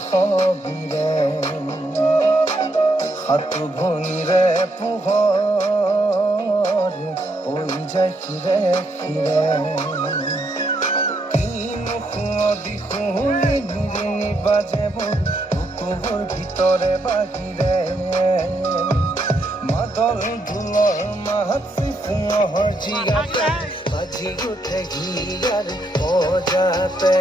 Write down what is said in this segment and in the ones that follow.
সবিৰে হাতু ভনিৰে পোহৰ হৈ যায় খিৰে খিৰে কিনো সুঁৱদি সুঁৱলি নিৰিঙি বাজে মোৰ বুকুৰ ভিতৰে বাহিৰে মাদল ঢোলৰ মাত চিফুঙৰ জিৰাতে বাজি উঠে হিয়াৰ বজাতে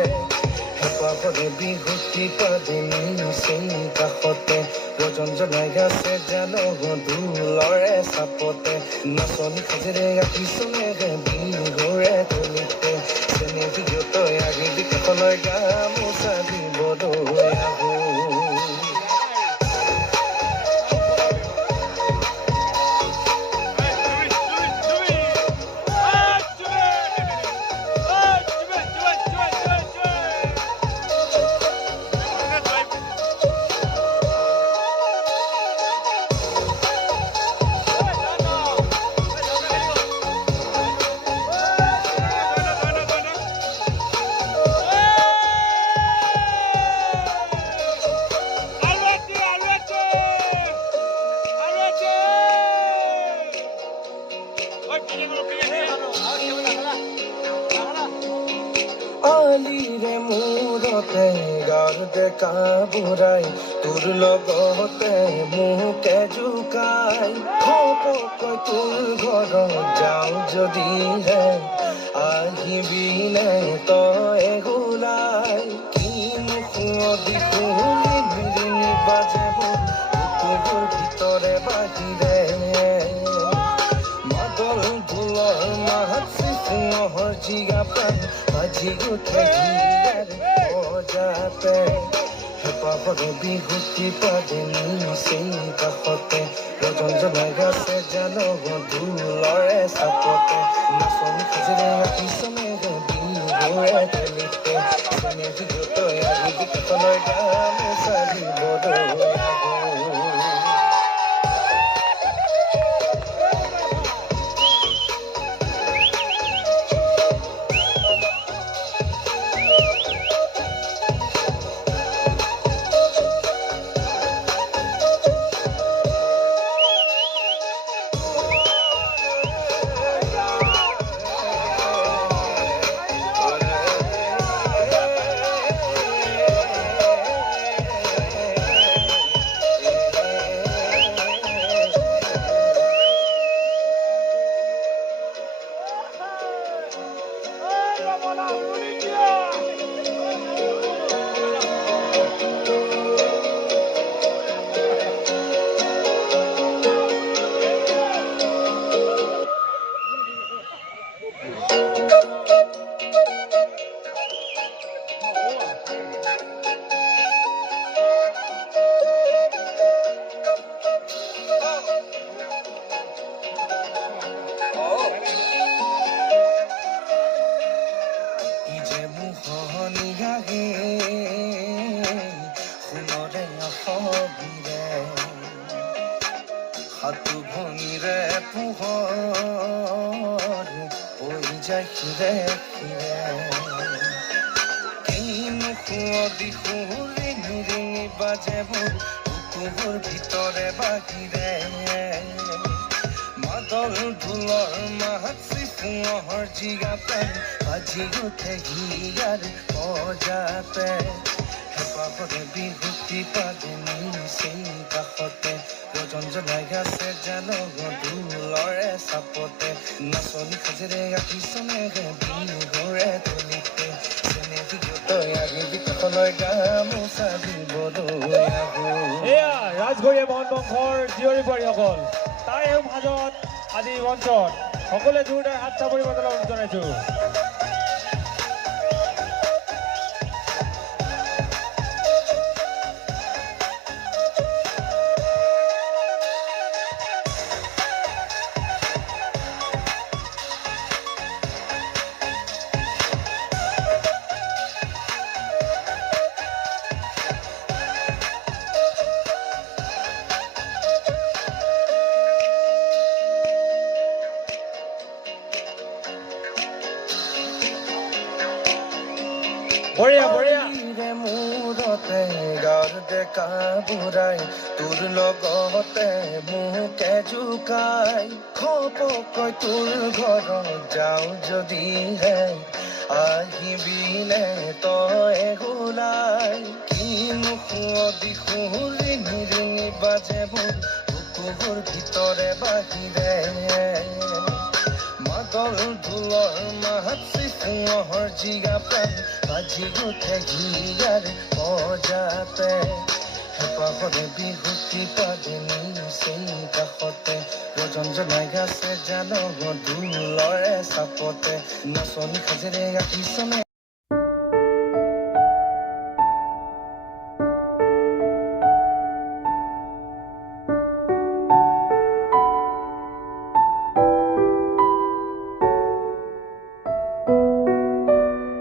হেঁপাহৰে বিহুতি পাদিনী সেই কাষতে ৰজন জনাই আছে জানো ঢোলৰে চাপতে নাচনি সাজেৰে আঁকি চলেৰে বিহুৰে তলিতে চেনে বিহুতই আগে বিকাশলৈ গামোচা দিবলৈ আহো আলিৰে মূৰতে গাৰ ডেকা বুঢ়াই তোৰ লগতে মোকে জোকাই ঘপকৈ তোৰ ঘৰত যাওঁ যদিহে আহিবিনে তই গোলাই কিনো সুঁৱদি সুঁৱলি নিৰিঙি বাজে মোৰ বুকুৰ ভিতৰে বাহিৰে মাদল ঢোলৰ মাত চিফুঙৰ জিগা প্ৰাণ বাজি উঠে হিয়াৰ বজাতে হেঁপাহৰে বিহুতি পাদিনী সেই কাষতে ৰজন জনাই আছে জানো ঢোলৰে চাপতে নাচনি সাজেৰে আঁকি চলেৰে বিহুৰে তলিতে চেনে বিহুতই আহি বিকাশলৈ গামোচা দিবলৈ আহো হাতু ভনিৰে পোহৰ হৈ যায় খিৰে খিৰে কিনো সুঁৱদি সুঁৱলি নিৰিঙি বাজে মোৰ বুকুৰ ভিতৰে বাহিৰে মাদল ঢোলৰ মাত চিফুঙৰ জিগা প্ৰাণ বাজি উঠে হিয়াৰ বজাতে হেঁপাহৰে বিহুতি পাদিনী সেই কাষতে ৰজন জনাই আছে জানো ঢোলৰে চাপতে নাচনি সাজেৰে আঁকি চলেৰে বিহুৰে তলিতে চেনে বিহুতই আগে বিকাশলৈ গামোচা দিবলৈ আহো এয়া ৰাজঘৰীয়া মহন বংশৰ জীয়ৰী বোৱাৰীসকল তাৰে মাজত আজি মঞ্চত সকলোৱে জোৰদাৰ হাত চাপৰি বদলত জনাইছো বঢ়িয়া বঢ়িয়া কাষতে গাঁৱৰ ডেকা বুঢ়াই তোৰ লগতে মোকে জোকাই খপকৈ তোৰ ঘৰত যাওঁ যদিহে আহিবিনে তই ওলাই কিনো সুঁৱদি সুৰি নিৰিঙি বাজে মোৰ বুকুৰ ভিতৰে বাহিৰে মাদল ঢোলৰ মাত চিফুঙৰ জিগা প্ৰাণ বাজি উঠে হিয়াৰ বজাতে হেঁপাহৰে বিহুতি পাদে নিচেই কাষতে ৰজন জনাই গাছে জান ঢোলৰে চাপতে নাচনী সাজেৰে ৰাখিছনে